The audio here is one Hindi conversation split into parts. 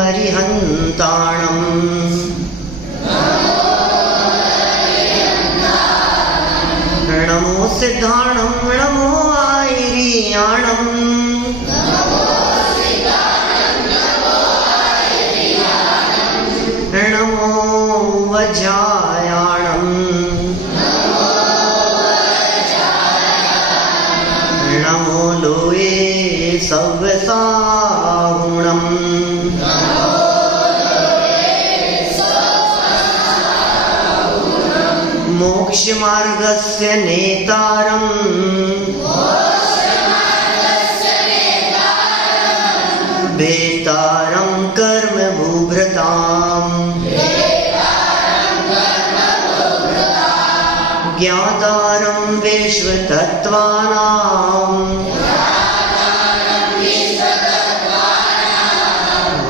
अरिहन्ताणम् नमो सिद्धाणं नमो आयर्याणम् नमो वज्रायाणम् नमो लोये सव्यसाहुणम् मोक्षमार्गस्य नेतारम् भेतारं कर्म भूभृताम् ज्ञातारं विश्वतत्त्वानाम्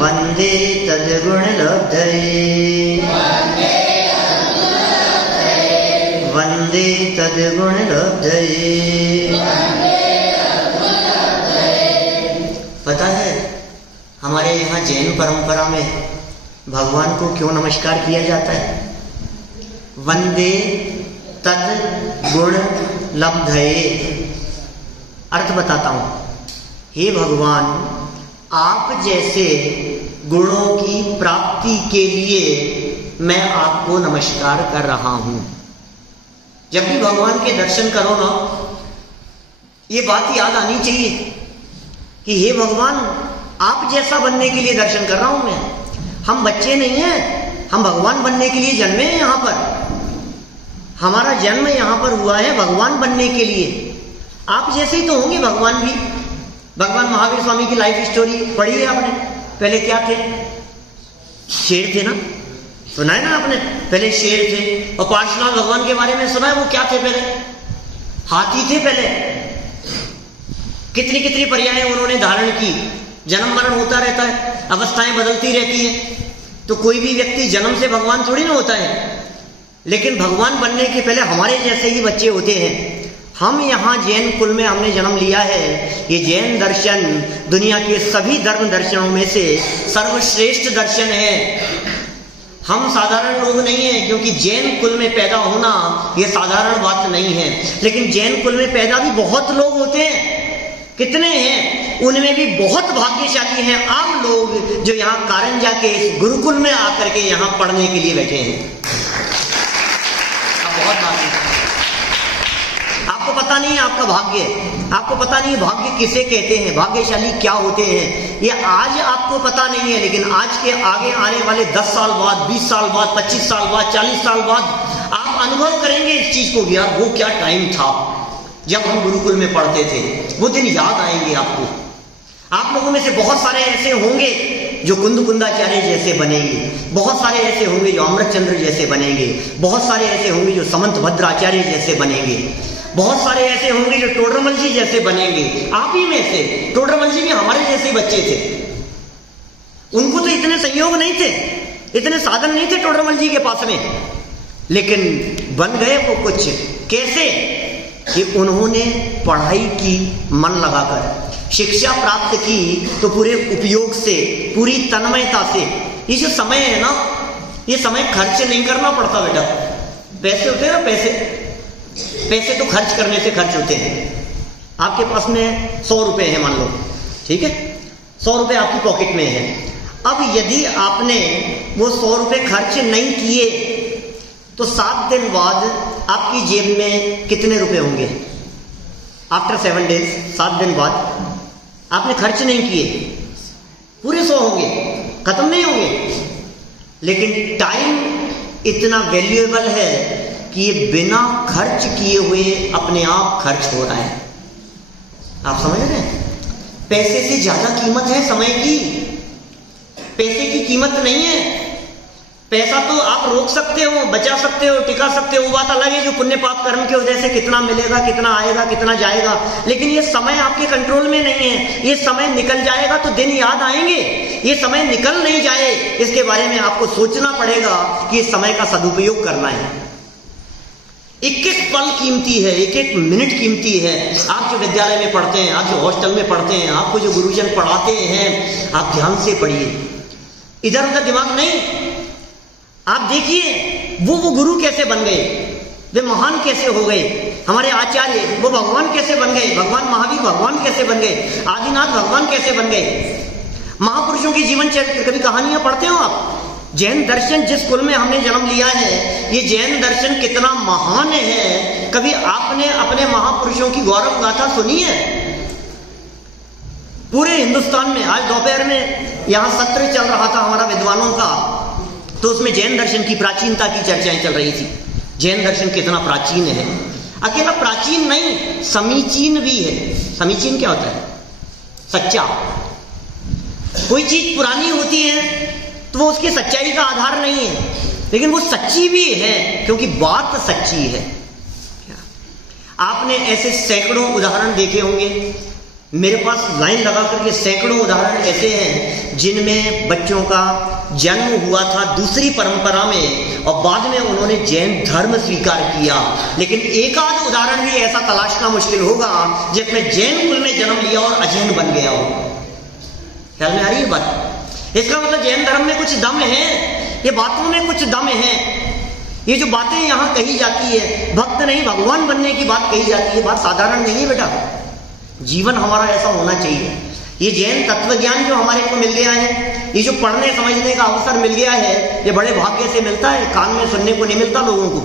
वन्दे तद्गुणलब्धये वन्दे तद्गुणलब्धये। पता है हमारे यहाँ जैन परंपरा में भगवान को क्यों नमस्कार किया जाता है? वंदे तद गुण लब्धये। अर्थ बताता हूं। हे भगवान, आप जैसे गुणों की प्राप्ति के लिए मैं आपको नमस्कार कर रहा हूं। जब भी भगवान के दर्शन करो ना, ये बात याद आनी चाहिए कि हे भगवान, आप जैसा बनने के लिए दर्शन कर रहा हूं मैं। हम बच्चे नहीं हैं, हम भगवान बनने के लिए जन्मे हैं। यहां पर हमारा जन्म यहां पर हुआ है भगवान बनने के लिए। आप जैसे ही तो होंगे भगवान भी। भगवान महावीर स्वामी की लाइफ स्टोरी पढ़ी है आपने? पहले क्या थे? शेर थे ना, सुना है ना आपने? पहले शेर थे। और पार्श्वनाथ भगवान के बारे में सुना है? वो क्या थे? पहले हाथी थे। पहले कितनी कितनी पर्याय उन्होंने धारण की। जन्म मरण होता रहता है, अवस्थाएं बदलती रहती है, तो कोई भी व्यक्ति जन्म से भगवान थोड़ी ना होता है। लेकिन भगवान बनने के पहले हमारे जैसे ही बच्चे होते हैं। हम यहाँ जैन कुल में हमने जन्म लिया है। ये जैन दर्शन दुनिया के सभी धर्म दर्शनों में से सर्वश्रेष्ठ दर्शन है। हम साधारण लोग नहीं हैं, क्योंकि जैन कुल में पैदा होना ये साधारण बात नहीं है। लेकिन जैन कुल में पैदा भी बहुत लोग होते हैं। कितने हैं? उनमें भी बहुत भाग्यशाली हैं आप लोग जो यहाँ कारंजा के इस गुरुकुल में आकर के यहाँ पढ़ने के लिए बैठे हैं। आप बहुत भाग्य। आपको पता नहीं है आपका भाग्य, आपको पता नहीं भाग्य किसे कहते हैं, भाग्यशाली क्या होते हैं, ये आज आपको पता नहीं है। लेकिन आज के आगे आने वाले 10 साल बाद, 20 साल बाद, 25 साल बाद, 40 साल बाद आप अनुभव करेंगे इस चीज को। यार वो क्या टाइम था जब हम गुरुकुल में पढ़ते थे। वो दिन याद आएंगे आपको। आप लोगों में से बहुत सारे ऐसे होंगे जो कुंद कुंदाचार्य जैसे बनेंगे, बहुत सारे ऐसे होंगे जो अमृतचंद्र जैसे बनेंगे, बहुत सारे ऐसे होंगे जो समंत भद्राचार्य जैसे बनेंगे, बहुत सारे ऐसे होंगे जो टोडरमल जी जैसे बनेंगे। आप ही में से टोडरमल जी भी हमारे जैसे बच्चे थे। उनको तो इतने संयोग नहीं थे, इतने साधन नहीं थे टोडरमल जी के पास में, लेकिन बन गए वो कुछ। कैसे? कि उन्होंने पढ़ाई की मन लगाकर, शिक्षा प्राप्त की तो पूरे उपयोग से, पूरी तन्मयता से। ये जो समय है ना, ये समय खर्च नहीं करना पड़ता बेटा। पैसे होते हैं ना, पैसे तो खर्च करने से खर्च होते हैं। आपके पास में 100 रुपए है मान लो, ठीक है, 100 रुपए आपकी पॉकेट में है। अब यदि आपने वो 100 रुपए खर्च नहीं किए तो 7 दिन बाद आपकी जेब में कितने रुपए होंगे? आफ्टर 7 डेज, 7 दिन बाद आपने खर्च नहीं किए, पूरे 100 होंगे, खत्म नहीं होंगे। लेकिन टाइम इतना वैल्यूएबल है कि ये बिना खर्च किए हुए अपने आप खर्च हो रहा है। आप समझ रहे हैं? पैसे से ज्यादा कीमत है समय की। पैसे की कीमत नहीं है। पैसा तो आप रोक सकते हो, बचा सकते हो, टिका सकते हो, वो बात अलग है जो पुण्य पाप कर्म की वजह से कितना मिलेगा, कितना आएगा, कितना जाएगा। लेकिन ये समय आपके कंट्रोल में नहीं है। ये समय निकल जाएगा तो दिन याद आएंगे। ये समय निकल नहीं जाए, इसके बारे में आपको सोचना पड़ेगा कि इस समय का सदुपयोग करना है। एक एक पल कीमती है, एक एक मिनट कीमती है। आप जो विद्यालय में पढ़ते हैं, आप जो हॉस्टल में पढ़ते हैं, आपको जो गुरुजन पढ़ाते हैं, आप ध्यान से पढ़िए, इधर उधर दिमाग नहीं। आप देखिए वो गुरु कैसे बन गए, वे महान कैसे हो गए, हमारे आचार्य वो भगवान कैसे बन गए, भगवान महावीर भगवान कैसे बन गए, आदिनाथ भगवान कैसे बन गए। महापुरुषों की जीवन चरित्र कभी कहानियां पढ़ते हो आप? जैन दर्शन जिस कुल में हमने जन्म लिया है, ये जैन दर्शन कितना महान है, कभी आपने अपने महापुरुषों की गौरव गाथा सुनी है? पूरे हिंदुस्तान में आज दोपहर में यहां सत्र चल रहा था हमारा विद्वानों का, तो उसमें जैन दर्शन की प्राचीनता की चर्चाएं चल रही थी। जैन दर्शन कितना प्राचीन है। अकेला प्राचीन नहीं, समीचीन भी है। समीचीन क्या होता है? सच्चा। कोई चीज पुरानी होती है तो वो उसकी सच्चाई का आधार नहीं है, लेकिन वो सच्ची भी है क्योंकि बात सच्ची है। आपने ऐसे सैकड़ों उदाहरण देखे होंगे, मेरे पास लाइन लगा करके सैकड़ों उदाहरण ऐसे हैं जिनमें बच्चों का जन्म हुआ था दूसरी परंपरा में और बाद में उन्होंने जैन धर्म स्वीकार किया। लेकिन एक आध उदाहरण भी ऐसा तलाशना मुश्किल होगा जिसमें जैन कुल में जन्म लिया और अजैन बन गया हो। ख्याल में आ रही है बात? इसका मतलब जैन धर्म में कुछ दम है, ये बातों में कुछ दम है। ये जो बातें यहां कही जाती है, भक्त नहीं भगवान बनने की बात कही जाती है, बात साधारण नहीं है बेटा। जीवन हमारा ऐसा होना चाहिए। ये जैन तत्व ज्ञान जो हमारे को मिल गया है, ये जो पढ़ने समझने का अवसर मिल गया है, ये बड़े भाग्य से मिलता है, कान में सुनने को नहीं मिलता लोगों को।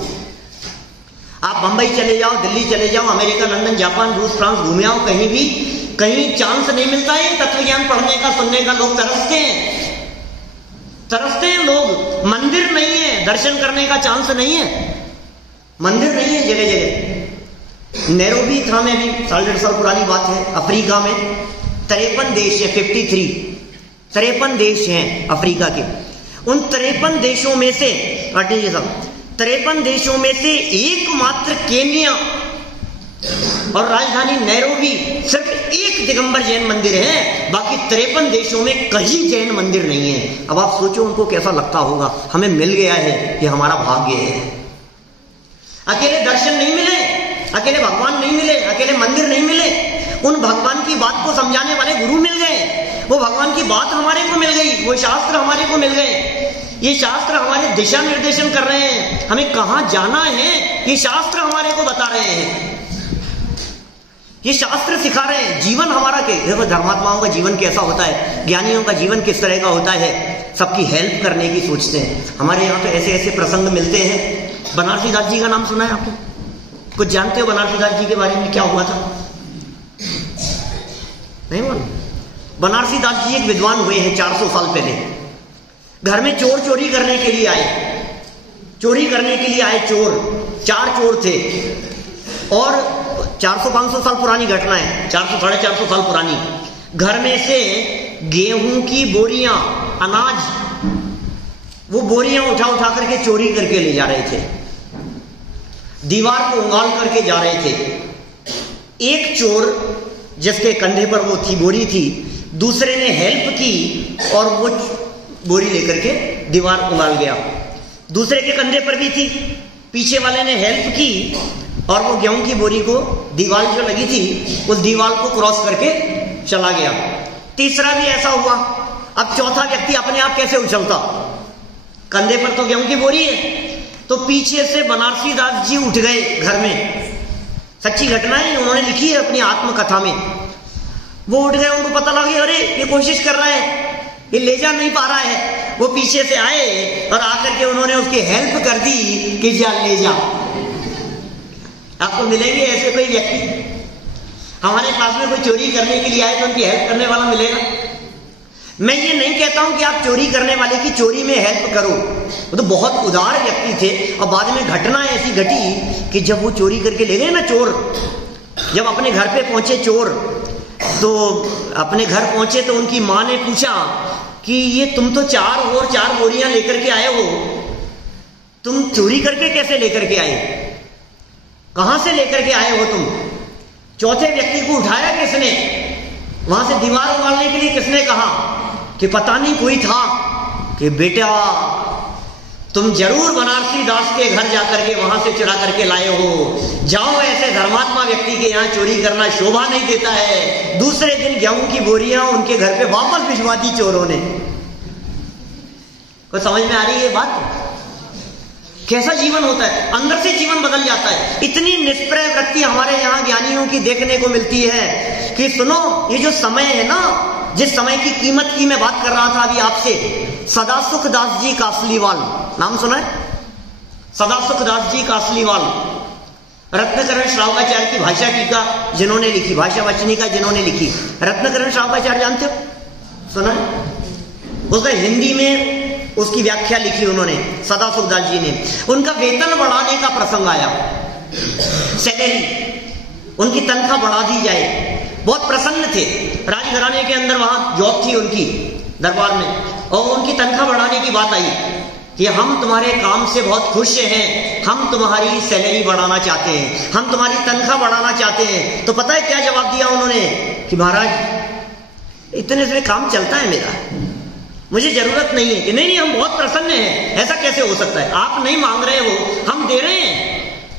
आप बंबई चले जाओ, दिल्ली चले जाओ, अमेरिका, लंदन, जापान, रूस, फ्रांस घूमे आओ, कहीं भी कहीं चांस नहीं मिलता है तत्व ज्ञान पढ़ने का, सुनने का। लोग तरसते हैं लोग। मंदिर नहीं है, दर्शन करने का चांस नहीं है, मंदिर नहीं है जगह जगह। नैरोबी था में भी 1.5 साल पुरानी बात है, अफ्रीका में 53 देश है, 53 देश हैं अफ्रीका के। उन 53 देशों में से 53 देशों में से एकमात्र केनिया और राजधानी नैरोबी सिर्फ एक दिगंबर जैन मंदिर है, बाकी 53 देशों में कहीं जैन मंदिर नहीं है। अब आप सोचो उनको कैसा लगता होगा, हमें मिल गया है, ये हमारा भाग्य है। अकेले दर्शन नहीं मिले, अकेले भगवान नहीं मिले, अकेले मंदिर नहीं मिले, उन भगवान की बात को समझाने वाले गुरु मिल गए। वो भगवान की बात हमारे को मिल गई, वो शास्त्र हमारे को मिल गए। ये शास्त्र हमारे दिशा निर्देशन कर रहे हैं, हमें कहां जाना है ये शास्त्र हमारे को बता रहे हैं, ये शास्त्र सिखा रहे हैं। जीवन हमारा देखो, धर्मात्माओं का जीवन कैसा होता है, ज्ञानियों का जीवन किस तरह का होता है, सबकी हेल्प करने की सोचते हैं। हमारे यहाँ तो ऐसे ऐसे प्रसंग मिलते हैं। बनारसी दास जी का नाम सुना है आपको? कुछ जानते हो बनारसी दास जी के बारे में, क्या हुआ था? नहीं मालूम? बनारसी दास जी एक विद्वान हुए हैं 400 साल पहले। घर में चोर चोरी करने के लिए आए, चोर 4 चोर थे और 400-500 साल पुरानी घटना है, 400-450 साल पुरानी। घर में से गेहूं की बोरियां, अनाज, वो बोरियां उठा उठा करके चोरी करके ले जा रहे थे, दीवार को उंगाल करके जा रहे थे। एक चोर जिसके कंधे पर वो थी बोरी थी, दूसरे ने हेल्प की और वो बोरी लेकर के दीवार उंगाल गया। दूसरे के कंधे पर भी थी, पीछे वाले ने हेल्प की और वो गेहूं की बोरी को, दीवार जो लगी थी उस दीवार को क्रॉस करके चला गया। तीसरा भी ऐसा हुआ। अब चौथा व्यक्ति अपने आप कैसे उछलता? कंधे पर तो गेहूं की बोरी है, तो पीछे से बनारसी दास जी उठ गए घर में। सच्ची घटना है, उन्होंने लिखी है अपनी आत्मकथा में। वो उठ गए, उनको पता लगा अरे ये कोशिश कर रहा है, ये ले जा नहीं पा रहा है। वो पीछे से आए और आकर के उन्होंने उसकी हेल्प कर दी कि जा ले जा। आपको मिलेंगे ऐसे कोई व्यक्ति? हमारे पास में कोई चोरी करने के लिए आए तो उनकी हेल्प करने वाला मिलेगा? मैं ये नहीं कहता हूं कि आप चोरी करने वाले की चोरी में हेल्प करो, वो तो बहुत उदार व्यक्ति थे। और बाद में घटना ऐसी घटी कि जब वो चोरी करके ले गए ना चोर, जब अपने घर पे पहुंचे चोर, तो अपने घर पहुंचे तो उनकी मां ने पूछा कि ये तुम तो 4 बोरियां लेकर के आए हो, तुम चोरी करके कैसे लेकर के आए, कहां से लेकर के आए हो तुम? चौथे व्यक्ति को उठाया किसने? वहां से दीवार उगाड़ने के लिए किसने कहा? कि पता नहीं कोई था कि बेटा तुम जरूर बनारसी दास के घर जाकर के वहां से चुरा करके लाए हो। जाओ, ऐसे धर्मात्मा व्यक्ति के यहाँ चोरी करना शोभा नहीं देता है। दूसरे दिन गेहूं की बोरियां उनके घर पे वापस भिजवा दी चोरों ने। कोई समझ में आ रही है ये बात? कैसा जीवन होता है, अंदर से जीवन बदल जाता है। इतनी निष्प्रय वृत्ति हमारे यहाँ ज्ञानियों की देखने को मिलती है कि सुनो, ये जो समय है ना, जिस समय की कीमत की मैं बात कर रहा था अभी आपसे, सदासुख दास जी कासलीवाल, नाम सुना है? सदासुख दास जी कासलीवाल रत्नकरण श्रावकाचार्य की भाषा टीका जिन्होंने लिखी, भाषा वचनिका जिन्होंने लिखी, रत्नकरण श्रावकाचार्य जानते हो? सुना है? उसने हिंदी में उसकी व्याख्या लिखी उन्होंने, सदासुख दास जी ने। उनका वेतन बढ़ाने का प्रसंग आया, सैलरी, उनकी तनख्वाह बढ़ा दी जाए। बहुत प्रसन्न थे, राजघराने के अंदर वहां जॉब थी उनकी दरबार में, और उनकी तनख्वाह बढ़ाने की बात आई कि हम तुम्हारे काम से बहुत खुश हैं, हम तुम्हारी सैलरी बढ़ाना चाहते हैं, हम तुम्हारी तनख्वाह बढ़ाना चाहते हैं। तो पता है क्या जवाब दिया उन्होंने कि महाराज इतने से काम चलता है मेरा, मुझे जरूरत नहीं है। कि नहीं, हम बहुत प्रसन्न हैं। ऐसा कैसे हो सकता है? आप नहीं मांग रहे हो, हम दे रहे हैं,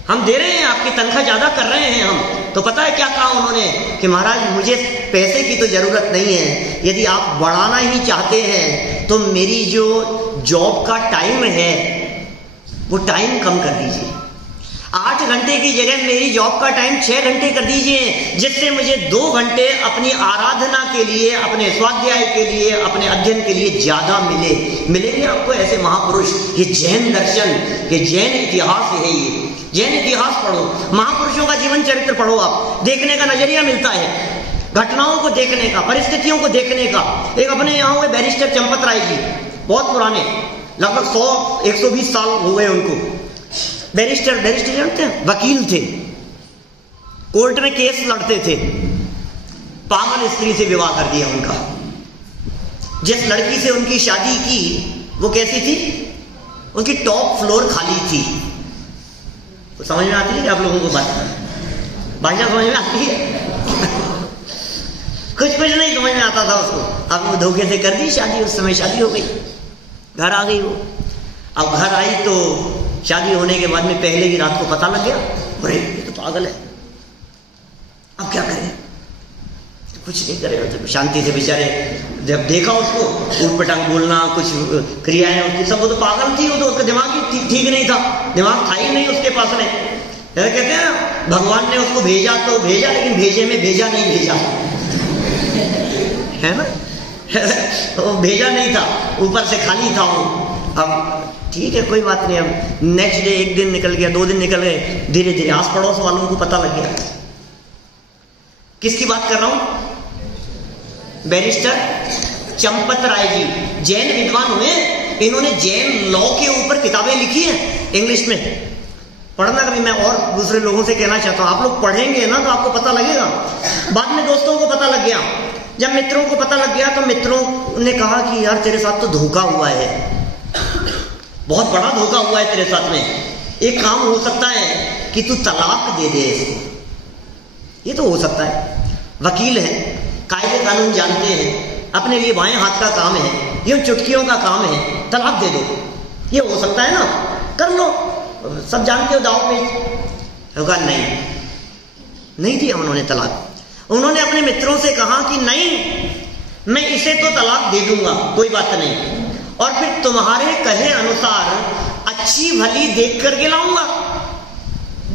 हम दे रहे हैं, आपकी तनख्वाह ज्यादा कर रहे हैं हम। तो पता है क्या कहा उन्होंने कि महाराज मुझे पैसे की तो जरूरत नहीं है, यदि आप बढ़ाना ही चाहते हैं तो मेरी जो जॉब का टाइम है वो टाइम कम कर दीजिए। 8 घंटे की जगह मेरी जॉब का टाइम 6 घंटे कर दीजिए, जिससे मुझे 2 घंटे अपनी आराधना के लिए, अपने स्वाध्याय के लिए, अपने अध्ययन के लिए ज्यादा मिलेंगे आपको ऐसे महापुरुष। ये जैन दर्शन, ये जैन इतिहास है, ये जैन इतिहास पढ़ो, महापुरुषों का जीवन चरित्र पढ़ो, आप देखने का नजरिया मिलता है, घटनाओं को देखने का, परिस्थितियों को देखने का। एक अपने यहाँ हुए बैरिस्टर चंपत राय जी, बहुत पुराने, लगभग 100-120 साल हो गए उनको। बैरिस्टर जानते हैं, वकील थे, कोर्ट में केस लड़ते थे। पागल स्त्री से विवाह कर दिया उनका। जिस लड़की से उनकी शादी की वो कैसी थी? उनकी टॉप फ्लोर खाली थी। तो समझ में आती है कि आप लोगों को भाषा समझ में आती है? कुछ नहीं समझ में आता था उसको। अब वो धोखे से कर दी शादी, उस समय शादी हो गई, घर आ गई वो। अब घर आई तो शादी होने के बाद में पहले ही रात को पता लग गया, अरे ये तो पागल है, अब क्या करें? तो कुछ नहीं करे, तो शांति से बेचारे जब देखा उसको, ऊट पटांग बोलना, कुछ क्रियाएं उसकी सब, वो तो पागल थी, वो तो उसका दिमाग ही ठीक नहीं था, दिमाग था ही नहीं उसके पास में। कहते हैं ना, भगवान ने उसको भेजा तो भेजा, लेकिन भेजे में भेजा नहीं भेजा, है ना? वो भेजा नहीं था, ऊपर से खाली था वो। अब ठीक है, कोई बात नहीं। अब नेक्स्ट डे 1 दिन निकल गया, 2 दिन निकल गए, धीरे धीरे आस पड़ोस वालों को पता लग गया। किसकी बात कर रहा हूं? बैरिस्टर चंपत राय जी जैन विद्वान हुए। इन्होंने जैन लॉ के ऊपर किताबें लिखी हैं इंग्लिश में, पढ़ना कभी। मैं और दूसरे लोगों से कहना चाहता हूं, आप लोग पढ़ेंगे ना तो आपको पता लगेगा। बाद में दोस्तों को पता लग गया, जब मित्रों को पता लग गया तो मित्रों ने कहा कि यार तेरे साथ तो धोखा हुआ है, बहुत बड़ा धोखा हुआ है तेरे साथ में। एक काम हो सकता है कि तू तलाक दे दे इसको, ये तो हो सकता है। वकील है, कायदे कानून जानते हैं, अपने लिए बाएं हाथ का काम है, ये चुटकियों का काम है, तलाक दे दो, ये हो सकता है ना, कर लो, सब जानते हो दाव पे। होगा नहीं दिया उन्होंने तलाक। उन्होंने अपने मित्रों से कहा कि नहीं, मैं इसे तो तलाक दे दूंगा, कोई बात नहीं, और फिर तुम्हारे कहे अनुसार अच्छी भली देख करके लाऊंगा।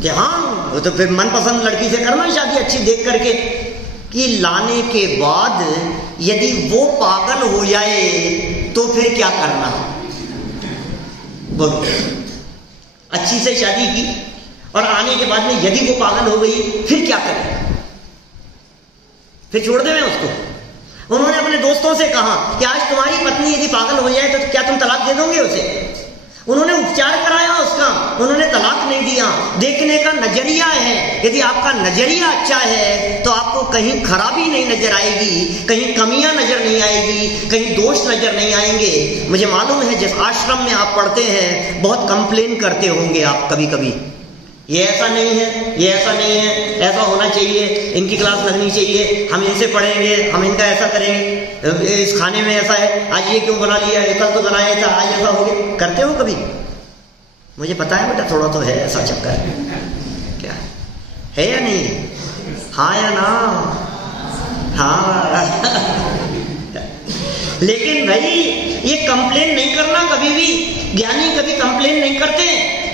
कि हाँ, वो तो फिर मनपसंद लड़की से करना शादी, अच्छी देख करके। कि लाने के बाद यदि वो पागल हो जाए तो फिर क्या करना? बोलो। अच्छी से शादी की और आने के बाद में यदि वो पागल हो गई फिर क्या करें? फिर छोड़ दें उसको। उन्होंने अपने दोस्तों से कहा कि आज तुम्हारी पत्नी यदि पागल हो जाए तो क्या तुम तलाक दे दोगे उसे? उन्होंने उपचार कराया उसका, उन्होंने तलाक नहीं दिया। देखने का नजरिया है, यदि आपका नजरिया अच्छा है तो आपको कहीं खराबी नहीं नजर आएगी, कहीं कमियां नजर नहीं आएगी, कहीं दोष नजर नहीं आएंगे। मुझे मालूम है जिस आश्रम में आप पढ़ते हैं बहुत कंप्लेन करते होंगे आप कभी कभी, ये ऐसा नहीं है, ये ऐसा नहीं है, ऐसा होना चाहिए, इनकी क्लास लगनी चाहिए, हम इनसे पढ़ेंगे, हम इनका ऐसा करेंगे, इस खाने में ऐसा है, आज ये क्यों बना लिया, कल तो बनाया था, आज ऐसा हो गया। करते हो कभी? मुझे पता है बेटा, थोड़ा तो है ऐसा चक्कर। क्या है या नहीं? हाँ या ना? हाँ। लेकिन भाई ये कंप्लेन नहीं करना कभी भी। ज्ञानी कभी कंप्लेन नहीं करते,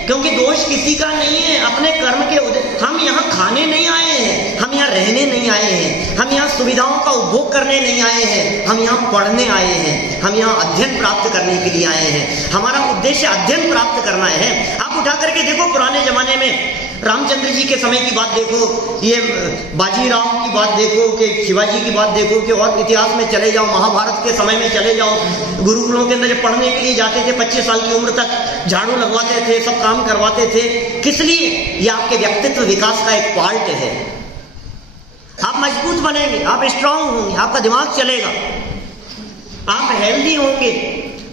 क्योंकि दोष किसी का नहीं है, अपने कर्म के हम यहाँ खाने नहीं आए हैं, हम यहाँ रहने नहीं आए हैं, हम यहाँ सुविधाओं का उपभोग करने नहीं आए हैं, हम यहाँ पढ़ने आए हैं, हम यहाँ अध्ययन प्राप्त करने के लिए आए हैं। हमारा उद्देश्य अध्ययन प्राप्त करना है। आप उठा करके देखो, पुराने जमाने में रामचंद्र जी के समय की बात देखो, ये बाजीराव की बात देखो, कि शिवाजी की बात देखो, कि और इतिहास में चले जाओ, महाभारत के समय में चले जाओ। गुरुकुलों के अंदर जब पढ़ने के लिए जाते थे 25 साल की उम्र तक झाड़ू लगवाते थे, सब काम करवाते थे। किस लिए? ये आपके व्यक्तित्व विकास का एक पार्ट है। आप मजबूत बनेंगे, आप स्ट्रांग होंगे, आपका दिमाग चलेगा, आप हेल्दी होंगे,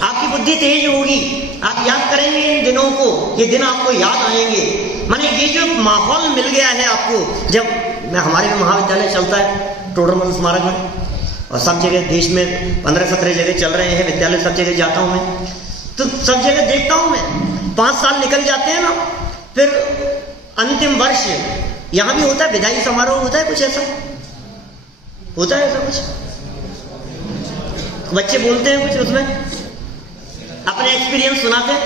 आपकी बुद्धि तेज होगी, आप याद करेंगे इन दिनों को, ये दिन आपको याद आएंगे। माने ये जो माहौल मिल गया है आपको, जब हमारे में महाविद्यालय चलता है टोडरमल स्मारक में, और सब जगह देश में 15-17 जगह चल रहे हैं विद्यालय, सब जगह जाता हूं मैं, तो सब जगह देखता हूं मैं। 5 साल निकल जाते हैं ना, फिर अंतिम वर्ष यहां भी होता है, विदाई समारोह होता है, कुछ ऐसा होता है, ऐसा कुछ बच्चे बोलते हैं कुछ, उसमें अपने एक्सपीरियंस सुनाते हैं।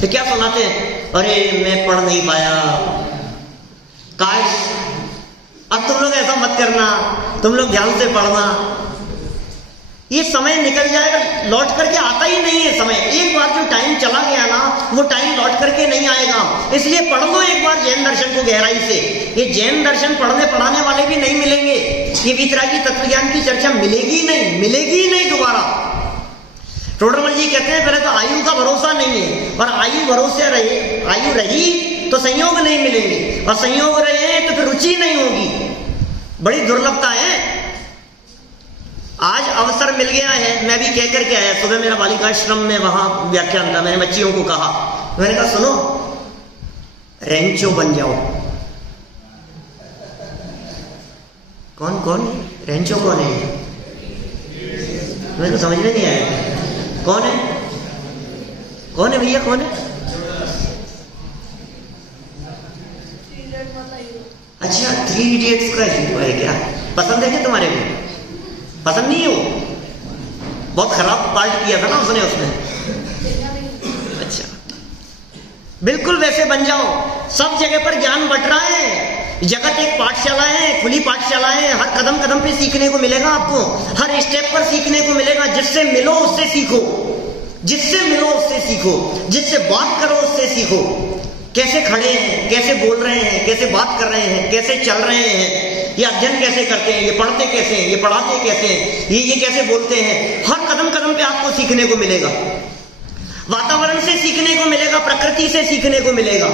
तो क्या सुनाते हैं? अरे मैं पढ़ नहीं पाया, काश। अब तुम लोग ऐसा मत करना, तुम लोग ध्यान से पढ़ना। ये समय निकल जाएगा, लौट करके आता ही नहीं है समय। एक बार जो टाइम चला गया ना, वो टाइम लौट करके नहीं आएगा। इसलिए पढ़ लो एक बार जैन दर्शन को गहराई से। ये जैन दर्शन पढ़ने पढ़ाने वाले भी नहीं मिलेंगे, ये वीतरागी तत्वज्ञान की चर्चा मिलेगी नहीं दोबारा। टोडरमल जी कहते हैं पहले तो आयु का भरोसा नहीं है, और आयु रही तो संयोग नहीं मिलेंगे, और संयोग रहे तो फिर रुचि नहीं होगी। बड़ी दुर्लभता है। आज अवसर मिल गया है, मैं भी कह करके आया। सुबह मेरा बालिकाश्रम में वहां व्याख्यान था, मैंने बच्चियों को कहा, मैंने कहा सुनो, रेंचो बन जाओ। कौन रेंचो कौन है? मुझे तो समझ में नहीं आया। कौन है भैया, कौन है? अच्छा, 3 इडियट्स का हीरो है क्या? पसंद है क्या तुम्हारे को? पसंद नहीं है वो? बहुत खराब पार्ट किया था ना उसने। अच्छा, बिल्कुल वैसे बन जाओ। सब जगह पर ज्ञान बट रहा है। जगत एक पाठशाला है, खुली पाठशाला है। हर कदम कदम पे सीखने को मिलेगा आपको, हर स्टेप पर सीखने को मिलेगा। जिससे मिलो उससे सीखो, जिससे मिलो उससे सीखो, जिससे बात करो उससे सीखो। कैसे खड़े हैं, कैसे बोल रहे हैं, कैसे बात कर रहे हैं, कैसे चल रहे हैं, ये अध्ययन कैसे करते हैं, ये पढ़ते कैसे हैं, ये पढ़ाते कैसे हैं, ये कैसे बोलते हैं। हर कदम कदम पे आपको सीखने को मिलेगा। वातावरण से सीखने को मिलेगा, प्रकृति से सीखने को मिलेगा,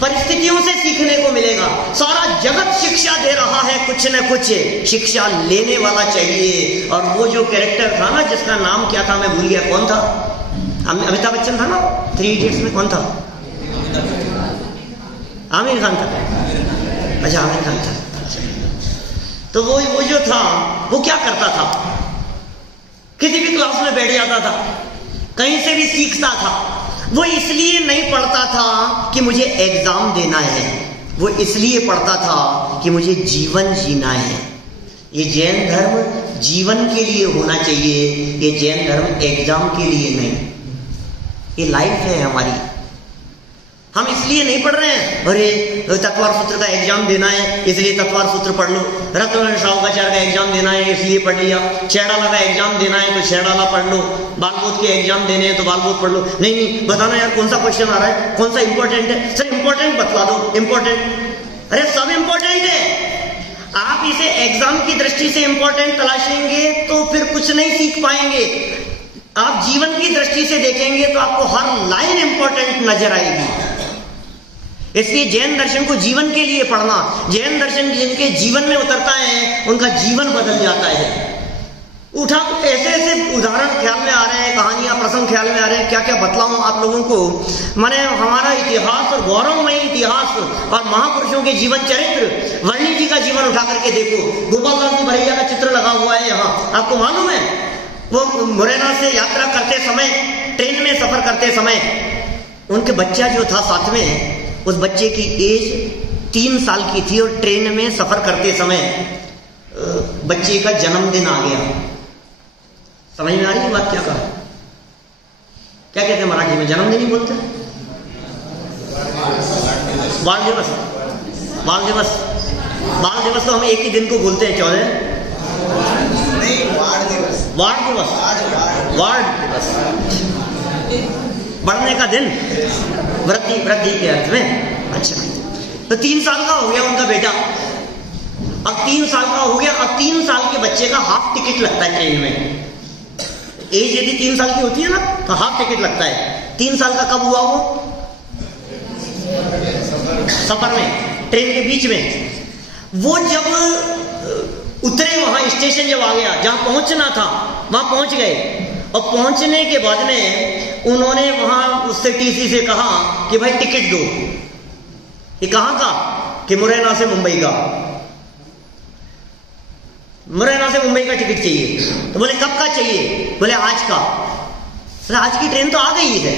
परिस्थितियों से सीखने को मिलेगा। सारा जगत शिक्षा दे रहा है, कुछ न कुछ शिक्षा लेने वाला चाहिए। और वो जो कैरेक्टर था ना, जिसका नाम क्या था मैं भूल गया, कौन था? अमिताभ बच्चन था ना 3 इडियट्स में। कौन था? आमिर खान था। अच्छा, आमिर खान था। तो वो जो था, वो क्या करता था? किसी भी क्लास में बैठ जाता था, कहीं से भी सीखता था। वो इसलिए नहीं पढ़ता था कि मुझे एग्जाम देना है, वो इसलिए पढ़ता था कि मुझे जीवन जीना है। ये जैन धर्म जीवन के लिए होना चाहिए, ये जैन धर्म एग्जाम के लिए नहीं। ये लाइफ है हमारी। हम इसलिए नहीं पढ़ रहे हैं, अरे तत्वार सूत्र का एग्जाम देना है इसलिए तत्वार सूत्र पढ़ लो, रत्न शाहुकाचार्य का एग्जाम देना है इसलिए पढ़ लिया, छेड़ाला का एग्जाम देना है तो छेड़ाला पढ़ लो, बालबोध के एग्जाम देने हैं तो बालबोध पढ़ लो। नहीं बताना यार कौन सा क्वेश्चन आ रहा है, कौन सा इंपॉर्टेंट है? सर इंपॉर्टेंट बतला दो। इंपॉर्टेंट? अरे सब इंपॉर्टेंट है। आप इसे एग्जाम की दृष्टि से इंपॉर्टेंट तलाशेंगे तो फिर कुछ नहीं सीख पाएंगे। आप जीवन की दृष्टि से देखेंगे तो आपको हर लाइन इंपॉर्टेंट नजर आएगी। इसलिए जैन दर्शन को जीवन के लिए पढ़ना। जैन दर्शन जिनके जीवन में उतरता है उनका जीवन बदल जाता है। उठा ऐसे ऐसे उदाहरण ख्याल में आ रहे हैं, कहानियां प्रसंग ख्याल में आ रहे हैं, क्या क्या बतलाऊं आप लोगों को। माने हमारा इतिहास और गौरवमयी इतिहास और महापुरुषों के जीवन चरित्र, वर्णी जी का जीवन उठा करके देखो। गोपाल दास जी भरैया का चित्र लगा हुआ है यहाँ, आपको मालूम है? वो मुरैना से यात्रा करते समय, ट्रेन में सफर करते समय उनके बच्चा जो था साथ में, उस बच्चे की एज 3 साल की थी और ट्रेन में सफर करते समय बच्चे का जन्मदिन आ गया। समझ में आ रही है बात? क्या कहा, क्या कहते हैं मराठी में? जन्मदिन ही बोलते हैं। बाल दिवस, बाल दिवस, बाल दिवस तो हम एक ही दिन को बोलते हैं, 14 नहीं, वार्ड दिवस, वार्ड दिवस, वार्ड दिवस, बढ़ने का दिन, वृद्धि, वृद्धि के अर्थ में। अच्छा, तो 3 साल का हो गया उनका बेटा। अब 3 साल का हो गया, अब 3 साल के बच्चे का हाफ टिकट लगता है ट्रेन में। एज यदि 3 साल की होती है ना तो हाफ टिकट लगता है। 3 साल का कब हुआ वो? सफर में, ट्रेन के बीच में। वो जब उतरे, वहां स्टेशन जब आ गया जहां पहुंचना था, वहां पहुंच गए। और पहुंचने के बाद में उन्होंने वहां उससे टीसी से कहा कि भाई टिकट दो। ये कहां का? कि मुरैना से मुंबई का, मुरैना से मुंबई का टिकट चाहिए। तो बोले कब का चाहिए? बोले आज का। बोले आज की ट्रेन तो आ गई है,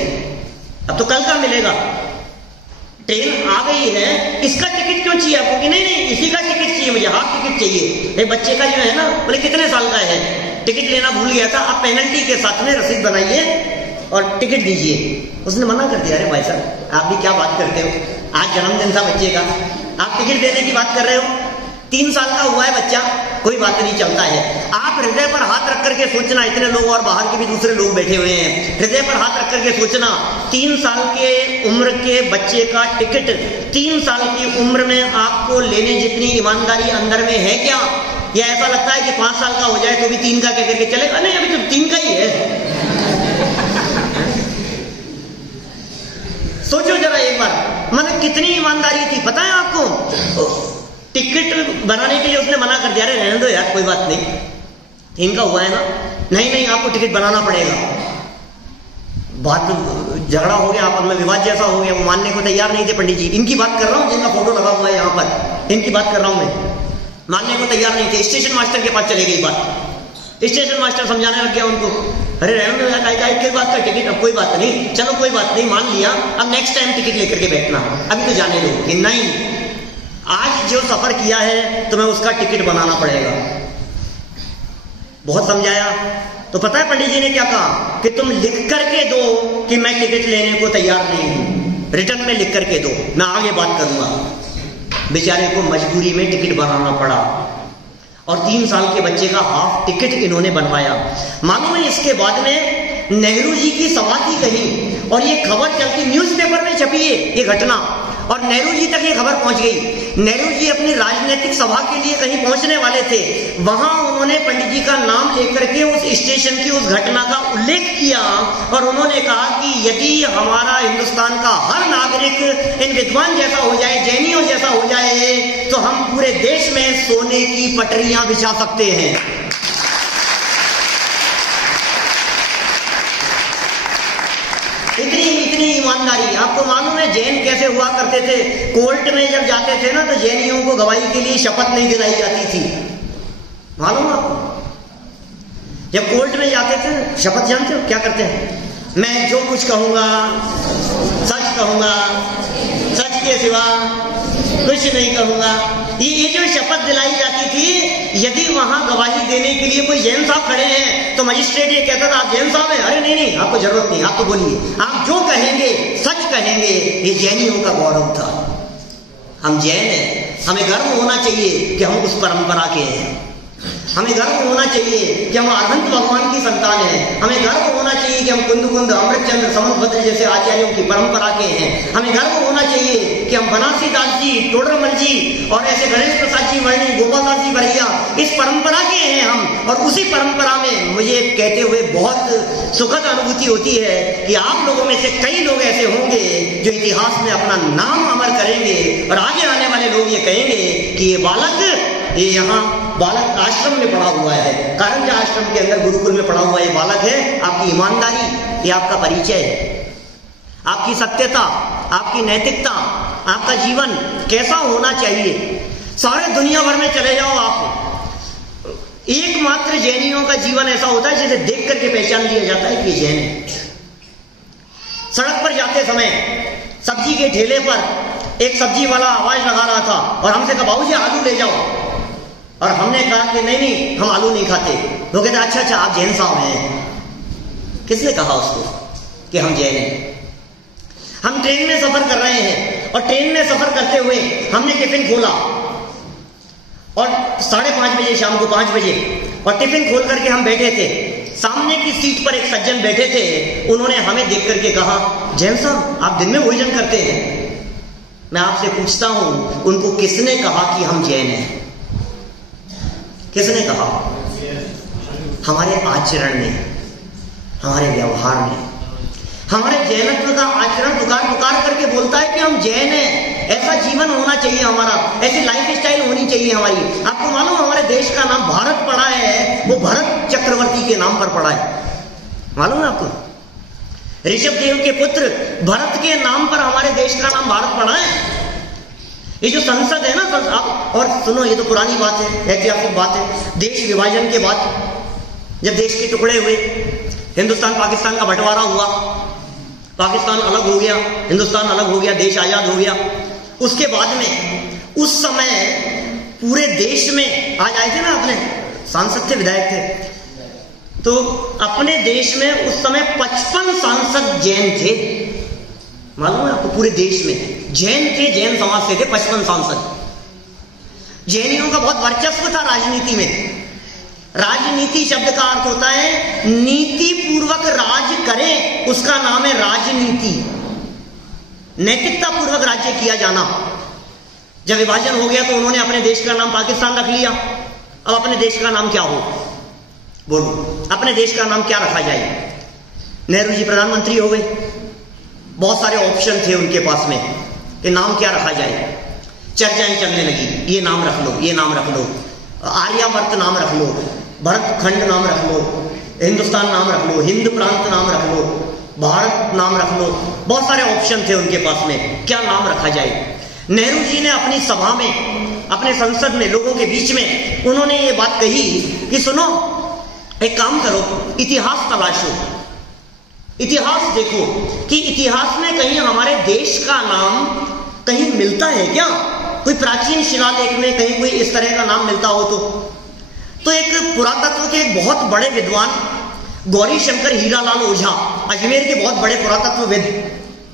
अब तो कल का मिलेगा। ट्रेन आ गई है, इसका टिकट क्यों चाहिए आपको? कि नहीं नहीं, इसी का टिकट चाहिए मुझे, हाफ टिकट चाहिए। ये बच्चे का जो है ना, बोले कितने साल का है? टिकट लेना भूल गया था, आप पेनल्टी के साथ में रसीद बनाइए और टिकट दीजिए। उसने मना कर दिया। अरे भाई साहब, आप भी क्या बात करते हो? आज जन्मदिन था बच्चे का, आप टिकट देने की बात कर रहे हो? 3 साल का हुआ है बच्चा, कोई बात नहीं, चलता है। आप हृदय पर हाथ रख करके सोचना, इतने लोग और बाहर के भी दूसरे लोग बैठे हुए हैं, हृदय पर हाथ रख करके सोचना, 3 साल के उम्र के बच्चे का टिकट 3 साल की उम्र में आपको लेने जितनी ईमानदारी अंदर में है क्या? या ऐसा लगता है कि 5 साल का हो जाए तो भी 3 का कह करके चलेगा? नहीं, अभी तो 3 का ही है। सोचो जरा एक बार, मतलब कितनी ईमानदारी थी, पता है आपको? टिकट बनाने के लिए उसने मना कर दिया। अरे रहने दो यार, कोई बात नहीं, इनका हुआ है ना। नहीं नहीं, आपको टिकट बनाना पड़ेगा। बात झगड़ा हो गया, आपस में विवाद जैसा हो गया। वो मानने को तैयार नहीं थे पंडित जी। इनकी बात कर रहा हूं जिनका फोटो लगा हुआ है यहाँ पर, इनकी बात कर रहा हूं मैं। मानने को तैयार नहीं थे, स्टेशन मास्टर के पास चले गई बात। स्टेशन मास्टर समझाने लग गया उनको। अरे रहने दो यार, किस बात का टिकट? अब कोई बात नहीं, चलो कोई बात नहीं, मान लिया, अब नेक्स्ट टाइम टिकट लेकर के बैठना, अभी तो जाने दो। कि नहीं, आज जो सफर किया है तुम्हें उसका टिकट बनाना पड़ेगा। बहुत समझाया तो पता है पंडित जी ने क्या कहा? कि तुम लिख करके दो कि मैं टिकट लेने को तैयार नहीं हूं, रिटर्न में लिख करके दो, मैं आगे बात करूंगा। बेचारे को मजबूरी में टिकट बनाना पड़ा और 3 साल के बच्चे का हाफ टिकट इन्होंने बनवाया। मालूम है इसके बाद में नेहरू जी की सभा थी कहीं, और ये खबर चलती, न्यूज़पेपर में छपी है ये घटना, और नेहरू जी तक ये खबर पहुंच गई। नेहरू जी अपनी राजनीतिक सभा के लिए कहीं पहुंचने वाले थे, वहां उन्होंने पंडित जी का नाम लेकर के उस स्टेशन की उस घटना का उल्लेख किया और उन्होंने कहा कि यदि हमारा हिंदुस्तान का हर नागरिक इन विद्वान जैसा हो जाए, जैनियों जैसा हो जाए, तो हम पूरे देश में सोने की पटरियां बिछा सकते हैं। इतनी ईमानदारी। आपको मालूम है जैन कैसे हुआ करते थे? कोर्ट में जब जाते थे ना तो जैनियों को गवाही के लिए शपथ नहीं दिलाई जाती थी, मालूम आपको? जब कोर्ट में जाते थे, शपथ जानते हो क्या करते हैं? मैं जो कुछ कहूंगा सच कहूंगा, सच के सिवा कुछ नहीं कहूंगा। ये जो शपथ दिलाई जाती थी, यदि वहां गवाही देने के लिए कोई जैन साहब खड़े हैं तो मजिस्ट्रेट ये कहता था आप जैन साहब हैं? अरे नहीं नहीं, आपको जरूरत नहीं, आप तो बोलिए, आप जो कहेंगे सच कहेंगे। ये जैनियों का गौरव था। हम जैन हैं, हमें गर्व होना चाहिए कि हम उस परंपरा के हैं। हमें गर्व होना चाहिए कि हम अनंत भगवान की संतान हैं। हमें गर्व होना चाहिए कि हम कुंद कुंद, अमृतचंद्र, समंतभद्र जैसे आचार्यों की परंपरा के हैं। हमें गर्व होना चाहिए कि हम बनारसी दास जी, टोडरमल जी और ऐसे गणेश प्रसाद जी वर्णी, गोपाल दास जी बरैया, इस परंपरा के हैं हम। और उसी परंपरा में मुझे कहते हुए बहुत सुखद अनुभूति होती है कि आप लोगों में से कई लोग ऐसे होंगे जो इतिहास में अपना नाम अमर करेंगे और आगे आने वाले लोग ये कहेंगे कि ये बालक, ये यहाँ बालक आश्रम में पढ़ा हुआ है, कारंजा आश्रम के अंदर गुरुकुल में पढ़ा हुआ ये बालक है। आपकी ईमानदारी, ये आपका परिचय है। आपकी सत्यता, आपकी नैतिकता, आपका जीवन कैसा होना चाहिए। सारे दुनिया भर में चले जाओ आप, एकमात्र जैनियों का जीवन ऐसा होता है जिसे देख करके पहचान लिया जाता है कि जैन है। सड़क पर जाते समय सब्जी के ठेले पर एक सब्जी वाला आवाज लगा रहा था और हमसे कहा बाबूजी आलू ले जाओ, और हमने कहा कि नहीं हम आलू नहीं खाते। वो कहते अच्छा आप जैन साहब हैं। किसने कहा उसको कि हम जैन हैं? हम ट्रेन में सफर कर रहे हैं और ट्रेन में सफर करते हुए हमने टिफिन खोला और 5:30 बजे, शाम को 5 बजे, और टिफिन खोल करके हम बैठे थे। सामने की सीट पर एक सज्जन बैठे थे, उन्होंने हमें देख करके कहा जैन साहब आप दिन में भोजन करते हैं? मैं आपसे पूछता हूं उनको किसने कहा कि हम जैन हैं? किसने कहा? हमारे आचरण में, हमारे व्यवहार में, हमारे जैनत्व का आचरण पुकार करके बोलता है कि हम जैन हैं। ऐसा जीवन होना चाहिए हमारा, ऐसी लाइफ स्टाइल होनी चाहिए हमारी। आपको मालूम हमारे देश का नाम भारत पड़ा है, वो भरत चक्रवर्ती के नाम पर पड़ा है, मालूम है आपको? ऋषभ देव के पुत्र भरत के नाम पर हमारे देश का नाम भारत पड़ा है। ये जो संसद है ना, और सुनो ये तो पुरानी बात है, ऐतिहासिक बात है। देश विभाजन के बाद जब देश के टुकड़े हुए, हिंदुस्तान पाकिस्तान का बंटवारा हुआ, पाकिस्तान अलग हो गया, हिंदुस्तान अलग हो गया, देश आजाद हो गया। उसके बाद में उस समय पूरे देश में, आज आए थे ना अपने सांसद थे, विधायक थे, तो अपने देश में उस समय 55 सांसद जैन थे। मालूम है आपको? पूरे देश में जैन थे, जैन समाज से थे 55 सांसद। जैनियों का बहुत वर्चस्व था राजनीति में। राजनीति शब्द का अर्थ होता है नीति पूर्वक राज करें, उसका नाम है राजनीति। नैतिकता पूर्वक राज्य किया जाना। जब विभाजन हो गया तो उन्होंने अपने देश का नाम पाकिस्तान रख लिया। अब अपने देश का नाम क्या हो? बोलो, अपने देश का नाम क्या रखा जाए? नेहरू जी प्रधानमंत्री हो गए, बहुत सारे ऑप्शन थे उनके पास में कि नाम क्या रखा जाए। चर्चाएं चलने लगी, ये नाम रख लो, ये नाम रख लो, आर्यावर्त नाम रख लो, भरत खंड नाम रख लो, हिंदुस्तान नाम रख लो, हिंद प्रांत नाम रख लो, भारत नाम रख लो। बहुत सारे ऑप्शन थे उनके पास में, क्या नाम रखा जाए। नेहरू जी ने अपनी सभा में, अपने संसद में, लोगों के बीच में उन्होंने ये बात कही कि सुनो, एक काम करो, इतिहास तलाशो, इतिहास देखो कि इतिहास में कहीं हमारे देश का नाम कहीं मिलता है क्या? कोई प्राचीन शिलालेख में कहीं कोई इस तरह का नाम मिलता हो तो एक पुरातत्व के एक बहुत बड़े विद्वान गौरी शंकर हीरालाल ओझा, अजमेर के बहुत बड़े पुरातत्वविद,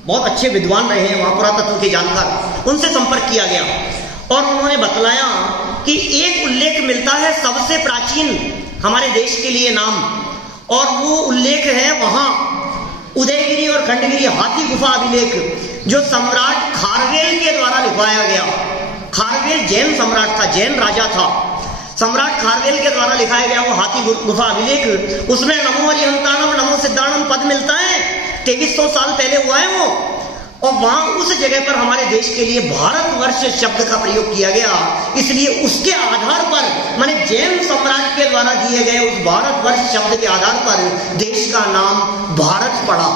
बहुत अच्छे विद्वान रहे हैं वहां, पुरातत्व के जानकार, उनसे संपर्क किया गया और उन्होंने बतलाया कि एक उल्लेख मिलता है सबसे प्राचीन हमारे देश के लिए नाम, और वो उल्लेख है वहां उदयगिरी और खंडगिरी हाथी गुफा अभिलेख, जो सम्राट खारवेल के द्वारा लिखवाया गया। खारवेल जैन सम्राट था, जैन राजा था, सम्राट खारवेल के द्वारा लिखाया गया वो हाथी गुफा अभिलेख। उसमें नमो अरिहंताणम नमो सिद्धाणम पद मिलता है, 2300 साल पहले हुआ है वो, और वहां उस जगह पर हमारे देश के लिए भारतवर्ष शब्द का प्रयोग किया गया। इसलिए उसके आधार पर, माने जैन सम्राट के द्वारा दिए गए उस भारतवर्ष शब्द के आधार पर देश का नाम भारत पड़ा।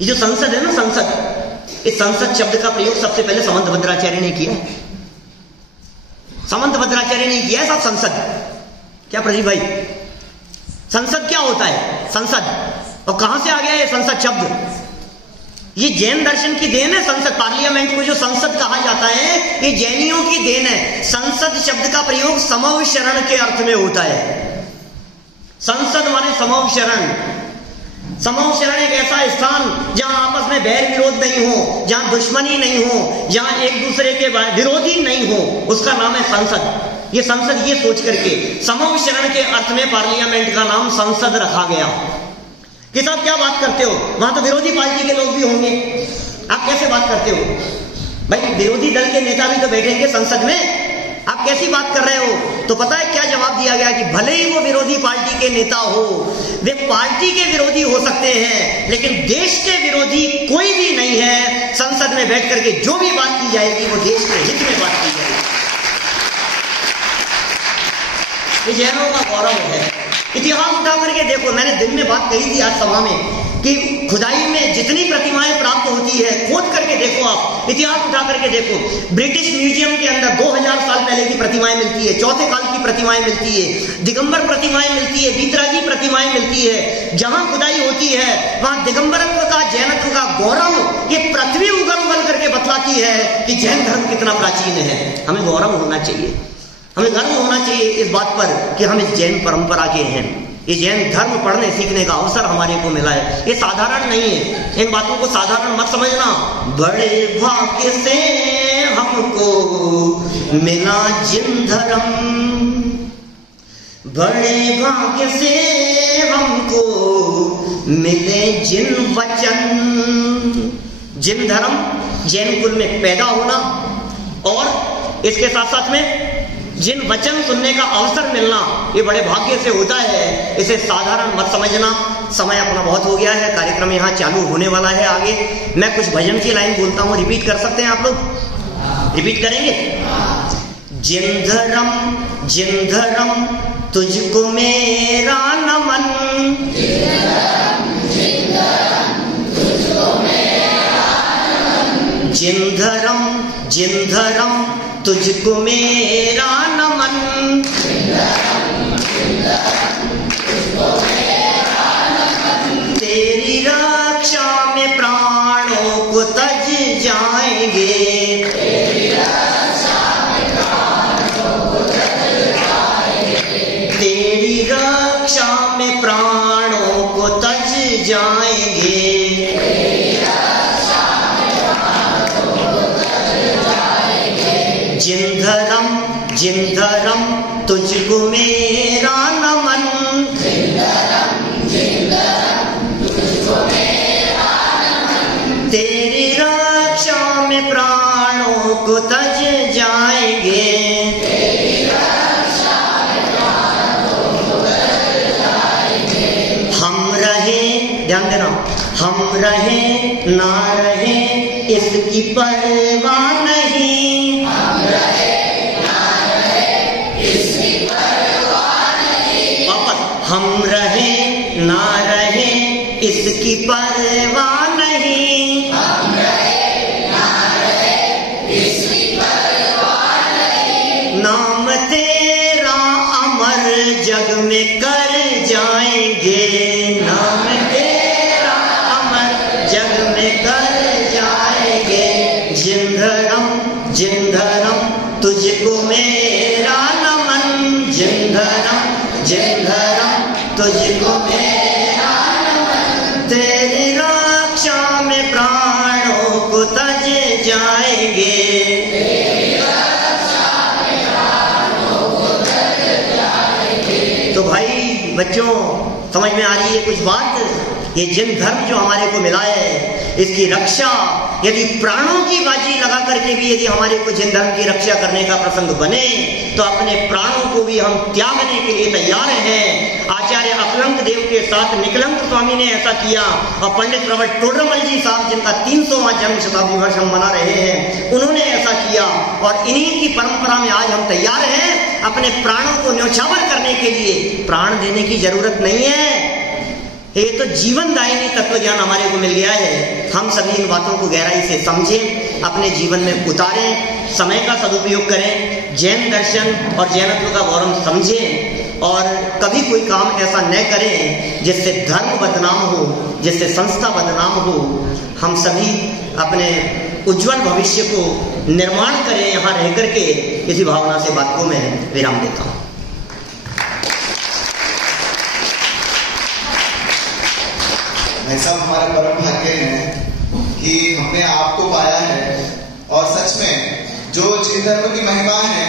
ये जो संसद है ना, संसद, इस संसद शब्द का प्रयोग सबसे पहले समंत भद्राचार्य ने किया। समंत भद्राचार्य ने किया है साहब संसद। क्या प्रदीप भाई, संसद क्या होता है? संसद, और कहां से आ गया ये संसद शब्द? ये जैन दर्शन की देन है। संसद, पार्लियामेंट को जो संसद कहा जाता है, ये जैनियों की देन है। संसद शब्द का प्रयोग समव शरण के अर्थ में होता है। संसद माने समव शरण। समव शरण एक ऐसा स्थान जहां आपस में बैर विरोध नहीं हो, जहां दुश्मनी नहीं हो, जहां एक दूसरे के विरोधी नहीं हो, उसका नाम है संसद। ये संसद, ये सोच करके समव शरण के अर्थ में पार्लियामेंट का नाम संसद रखा गया। कि साहब क्या बात करते हो, वहां तो विरोधी पार्टी के लोग भी होंगे, आप कैसे बात करते हो? भाई विरोधी दल के नेता भी तो बैठेंगे संसद में, आप कैसी बात कर रहे हो? तो पता है क्या जवाब दिया गया कि भले ही वो विरोधी पार्टी के नेता हो, वे पार्टी के विरोधी हो सकते हैं, लेकिन देश के विरोधी कोई भी नहीं है। संसद में बैठ करके जो भी बात की जाएगी वो देश के हित में बात की जाएगी। ये जैनों का गौरव है। इतिहास उठा करके देखो, मैंने दिन में बात कही थी आज सभा में कि खुदाई में जितनी प्रतिमाएं प्राप्त होती है, खोद करके देखो, आप इतिहास उठा करके देखो। ब्रिटिश म्यूजियम के अंदर 2000 साल पहले की प्रतिमाएं मिलती है, चौथे काल की प्रतिमाएं मिलती है, दिगंबर प्रतिमाएं मिलती है, बीतरागी प्रतिमाएं मिलती है, जहां खुदाई होती है वहां दिगंबरत्व का, जैनत्व का गौरव ये पृथ्वी उगल उगल करके बतलाती है कि जैन धर्म कितना प्राचीन है। हमें गौरव होना चाहिए, हमें गर्व होना चाहिए इस बात पर कि हम इस जैन परंपरा के हैं। ये जैन धर्म पढ़ने सीखने का अवसर हमारे को मिला है, ये साधारण नहीं है। इन बातों को साधारण मत समझना। बड़े भाग्य से हमको मिला जिन धर्म, बड़े भाग्य से हमको मिले जिन वचन। जिन धर्म, जैन कुल में पैदा होना और इसके साथ साथ में जिन वचन सुनने का अवसर मिलना, ये बड़े भाग्य से होता है। इसे साधारण मत समझना। समय अपना बहुत हो गया है, कार्यक्रम यहाँ चालू होने वाला है। आगे मैं कुछ भजन की लाइन बोलता हूँ, रिपीट कर सकते हैं आप लोग? रिपीट करेंगे? जिन धर्म तुझको मेरा नमन, जिन धर्म तुझको मेरा नमन, तेरी रक्षा में प्राणों को तज जाएंगे, तेरी रक्षा में प्राणों को तज जाएंगे। जिन धर्म तुझको मेरा नमन, तेरी रक्षा में प्राणों को तज जाएंगे। हम रहे, ध्यान देना, हम रहे ना रहे इसकी परवाह नहीं, हम रहे ना रहे इसकी परवाह नहीं, हम रहे ना रहे इसकी परवाह नहीं। नाम तेरा अमर जग में कर जाएंगे, नाम तेरा अमर जग में कर जाएंगे। जिन धर्म तुझको मेरा नमन, जिन धर्म तुझको मेरा नमन, तेरी रक्षा में प्राणों को तज जाएंगे, तेरी रक्षा में प्राणों को तज जाएंगे। तो भाई बच्चों, समझ में आ रही है कुछ बात? ये जिन धर्म जो हमारे को मिला है, इसकी रक्षा यदि प्राणों की बाजी लगा करके भी यदि हमारे को जिन धर्म की रक्षा करने का प्रसंग बने तो अपने प्राणों को भी हम त्यागने के लिए तैयार हैं। आचार्य अकलंक देव के साथ निकलंक स्वामी ने ऐसा किया और पंडित प्रवट टोडरमल जी साहब, जिनका 300वां जन्म शताब्दी वर्ष हम मना रहे हैं, उन्होंने ऐसा किया। और इन्हीं की परंपरा में आज हम तैयार हैं अपने प्राणों को न्योछावर करने के लिए। प्राण देने की जरूरत नहीं है, ये तो जीवन दायिनी तत्व ज्ञान हमारे को मिल गया है। हम सभी इन बातों को गहराई से समझें, अपने जीवन में उतारें, समय का सदुपयोग करें, जैन दर्शन और जैनत्व का गौरव समझें और कभी कोई काम ऐसा न करें जिससे धर्म बदनाम हो, जिससे संस्था बदनाम हो। हम सभी अपने उज्जवल भविष्य को निर्माण करें यहाँ रह करके। इसी भावना से बात को मैं विराम देता हूँ। भाई साहब, हमारा परम भाग्य है कि हमने आपको पाया है और सच में जो जिन धर्म की महिमा है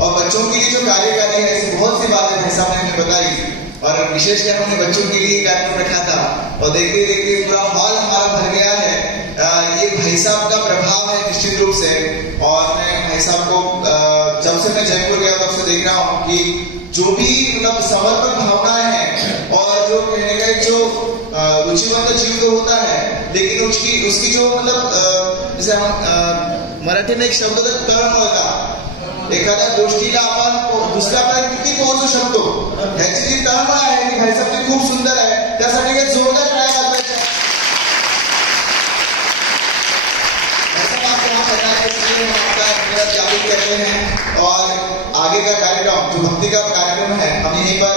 और बच्चों के लिए जो कार्यकारी है, ऐसी बहुत सी बातें भाई साहब ने हमें बताई और विशेषकर हमने बच्चों के लिए कार्यक्रम रखा था और देखते देखते पूरा हॉल हमारा भर गया है। ये भाई साहब का प्रभाव है निश्चित रूप से। और मैं भाई साहब को जब से मैं जयपुर गया तब से देख रहा हूँ कि जो भी मतलब समर्पण भावना है और जो कहने का जो रुचिवंत जीव तो होता है, लेकिन उसकी जो मतलब जैसे हम मराठी में एक शब्द होता है तळमळ होता, एखाद्या गोष्टीला आपण दुसऱ्यापर्यंत किती पोहोचू शकतो ह्याची जी तळमळ आहे ती भाईसाहेब खूप सुंदर आहे। त्यासाठी एक जोरदार टाळ्या वाजवायच्या। जागृत करते हैं और आगे का कार्यक्रम जो भक्ति का कार्यक्रम है हम यहीं पर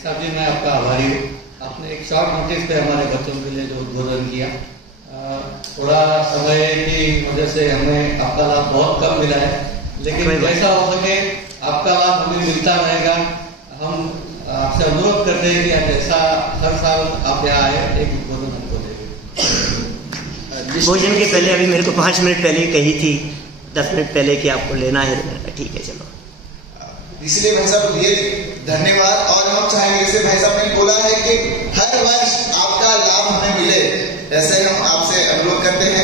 साहब जी, मैं आपका आभारी हूँ। आपने एक शॉर्ट नोटिस पे हमारे बच्चों के लिए जो उद्बोधन किया, थोड़ा समय की वजह से हमें आपका लाभ बहुत कम मिला है, लेकिन जैसा हो सके आपका लाभ हमें मिलता रहेगा। हम आपसे अनुरोध करते हैं कि जैसा हर साल आप यहाँ आए, एक उद्बोधन हमको देंगे। भोजन के पहले अभी मेरे को 5 मिनट पहले ही कही थी, 10 मिनट पहले कि आपको लेना है, ठीक है चलो। इसलिए भाई साहब ये धन्यवाद। और हम चाहेंगे, जैसे भाई साहब ने बोला है कि हर वर्ष आपका लाभ हमें मिले, ऐसे हम आपसे अनुरोध करते हैं।